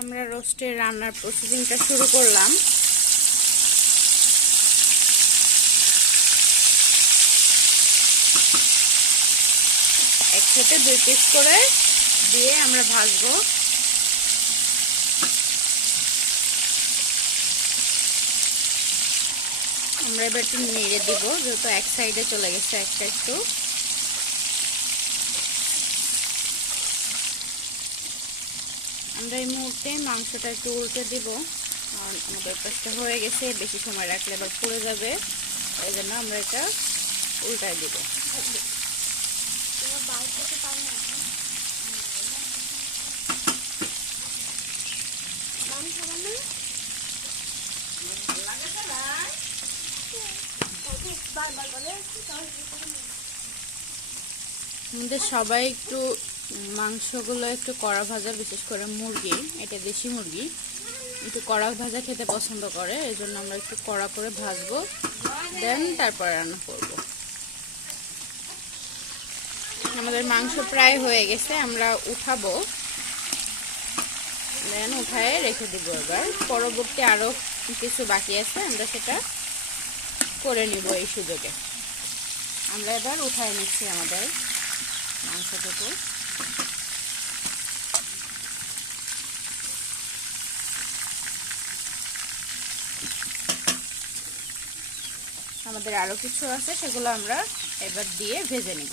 আমরা রোস্টের রান্নার প্রসেসিংটা শুরু করলাম। একসাথে 2 পিস করে দিয়ে আমরা ভাজবো। আমরা এবার একটু নেড়ে দিব, যেহেতু এক সাইডে চলে গেছে একটা একটু। আমরা এই মুহূর্তে মাংসটা একটু উল্টে দিব, কারণ আমাদের পাশটা হয়ে গেছে, বেশি সময় রাখলে এবার পুড়ে যাবে, এই জন্য আমরা এটা উল্টায় দিব। আমাদের সবাই একটু মাংসগুলো একটু কড়া ভাজা, বিশেষ করে মুরগি, এটা দেশি মুরগি, একটু কড়া ভাজা খেতে পছন্দ করে, এই জন্য আমরা একটু কড়া করে ভাজবো, দেন তারপরে রান্না করব। আমাদের মাংস প্রায় হয়ে গেছে, আমরা উঠাবো, দেন উঠায় রেখে দিব। এবার পরবর্তী আরো কিছু বাকি আছে, আমরা সেটা করে নিব। এই সুযোগে আমরা এবার উঠায় নিচ্ছি আমাদের মাংসটুকু। আমাদের আরো কিছু আছে, সেগুলো আমরা এবার দিয়ে ভেজে নিব।